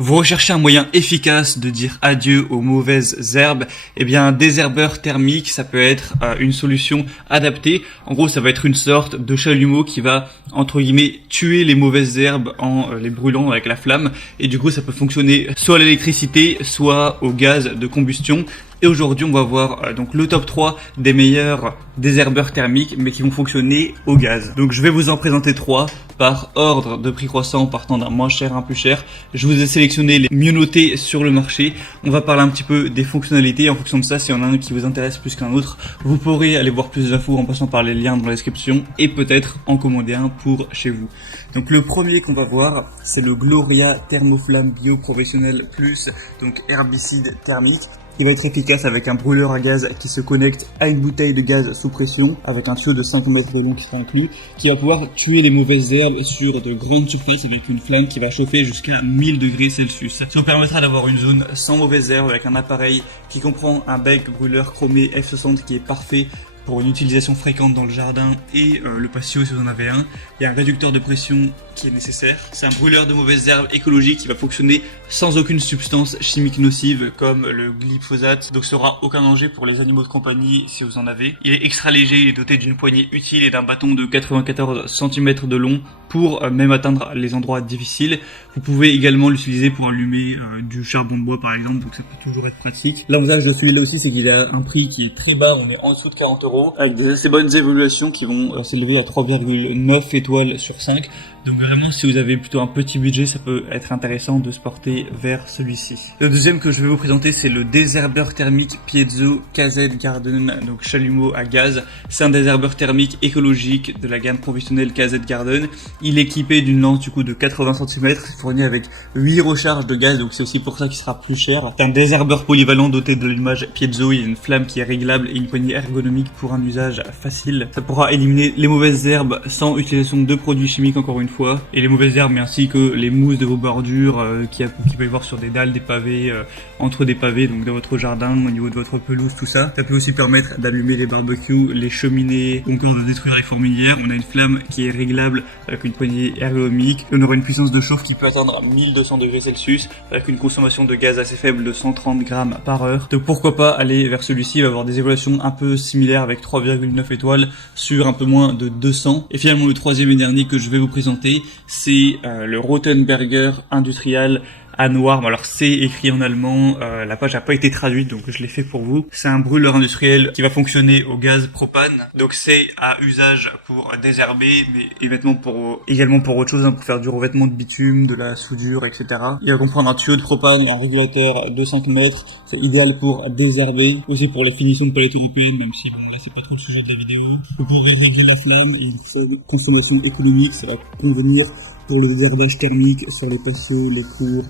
Vous recherchez un moyen efficace de dire adieu aux mauvaises herbes? Eh bien, un désherbeur thermique, ça peut être une solution adaptée. En gros, ça va être une sorte de chalumeau qui va, entre guillemets, tuer les mauvaises herbes en les brûlant avec la flamme. Et du coup, ça peut fonctionner soit à l'électricité, soit au gaz de combustion. Et aujourd'hui, on va voir donc le top 3 des meilleurs désherbeurs thermiques, mais qui vont fonctionner au gaz. Donc, je vais vous en présenter 3 par ordre de prix croissant, partant d'un moins cher à un plus cher. Je vous ai sélectionné les mieux notés sur le marché. On va parler un petit peu des fonctionnalités. En fonction de ça, s'il y en a un qui vous intéresse plus qu'un autre, vous pourrez aller voir plus d'infos en passant par les liens dans la description et peut-être en commander un pour chez vous. Donc, le premier qu'on va voir, c'est le Gloria Thermoflamme Bio Professionnel Plus, donc herbicide thermique. Il va être efficace avec un brûleur à gaz qui se connecte à une bouteille de gaz sous pression avec un tuyau de 5 mètres de long qui sera inclus, qui va pouvoir tuer les mauvaises herbes sur de grandes surfaces avec une flamme qui va chauffer jusqu'à 1000 degrés Celsius. Ça vous permettra d'avoir une zone sans mauvaises herbes avec un appareil qui comprend un bec brûleur chromé F60 qui est parfait pour une utilisation fréquente dans le jardin et le patio si vous en avez un. Il y a un réducteur de pression qui est nécessaire. C'est un brûleur de mauvaises herbes écologique qui va fonctionner sans aucune substance chimique nocive comme le glyphosate. Donc ça n'aura aucun danger pour les animaux de compagnie si vous en avez. Il est extra léger, il est doté d'une poignée utile et d'un bâton de 94 cm de long pour même atteindre les endroits difficiles. Vous pouvez également l'utiliser pour allumer du charbon de bois par exemple, donc ça peut toujours être pratique. L'avantage de celui-là aussi, c'est qu'il a un prix qui est très bas, on est en dessous de 40 €, avec des assez bonnes évaluations qui vont s'élever à 3,9 étoiles sur 5. Donc vraiment, si vous avez plutôt un petit budget, ça peut être intéressant de se porter vers celui-ci. Le deuxième que je vais vous présenter, c'est le désherbeur thermique Piezo KZ Garden, donc chalumeau à gaz. C'est un désherbeur thermique écologique de la gamme professionnelle KZ Garden. Il est équipé d'une lance du coup de 80 cm, fourni avec 8 recharges de gaz, donc c'est aussi pour ça qu'il sera plus cher. C'est un désherbeur polyvalent doté de l'allumage Piezo, il y a une flamme qui est réglable et une poignée ergonomique pour un usage facile. Ça pourra éliminer les mauvaises herbes sans utilisation de produits chimiques encore une fois, et les mauvaises herbes, mais ainsi que les mousses de vos bordures qui peut y avoir sur des dalles, des pavés, entre des pavés, donc dans votre jardin, au niveau de votre pelouse, tout ça. Ça peut aussi permettre d'allumer les barbecues, les cheminées, ou encore de détruire les fourmilières. On a une flamme qui est réglable avec une poignée ergonomique. On aura une puissance de chauffe qui peut atteindre 1200 degrés Celsius avec une consommation de gaz assez faible de 130 grammes par heure. Donc pourquoi pas aller vers celui-ci, il va avoir des évaluations un peu similaires avec 3,9 étoiles sur un peu moins de 200. Et finalement le troisième et dernier que je vais vous présenter, c'est le Rothenberger Industrial à noir. Alors c'est écrit en allemand, la page n'a pas été traduite donc je l'ai fait pour vous. C'est un brûleur industriel qui va fonctionner au gaz propane, donc c'est à usage pour désherber, mais également pour autre chose, pour faire du revêtement de bitume, de la soudure, etc. Il va comprendre un tuyau de propane, un régulateur de 5 mètres, c'est idéal pour désherber, aussi pour la finition de palette européenne, même si bon là c'est pas trop le sujet de la vidéo. Vous pourrez régler la flamme et une faible consommation économique, ça va convenir pour le désherbage thermique sur les patios, les cours,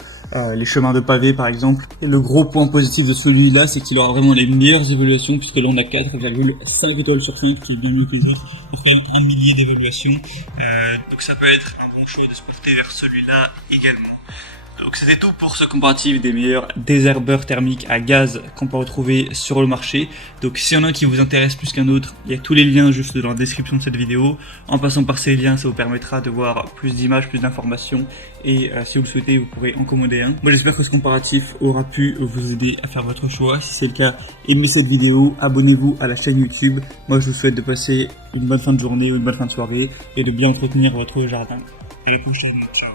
les chemins de pavés par exemple. Et le gros point positif de celui-là, c'est qu'il aura vraiment les meilleures évaluations, puisque là on a 4,5 étoiles sur 5, qui est bien mieux que les autres, pour faire un millier d'évaluations. Donc ça peut être un bon choix de se porter vers celui-là également. Donc c'était tout pour ce comparatif des meilleurs désherbeurs thermiques à gaz qu'on peut retrouver sur le marché. Donc s'il y en a un qui vous intéresse plus qu'un autre, il y a tous les liens juste dans la description de cette vidéo. En passant par ces liens, ça vous permettra de voir plus d'images, plus d'informations. Et si vous le souhaitez, vous pourrez en commander un. Moi j'espère que ce comparatif aura pu vous aider à faire votre choix. Si c'est le cas, aimez cette vidéo, abonnez-vous à la chaîne YouTube. Moi je vous souhaite de passer une bonne fin de journée ou une bonne fin de soirée et de bien entretenir votre jardin. À la prochaine, ciao.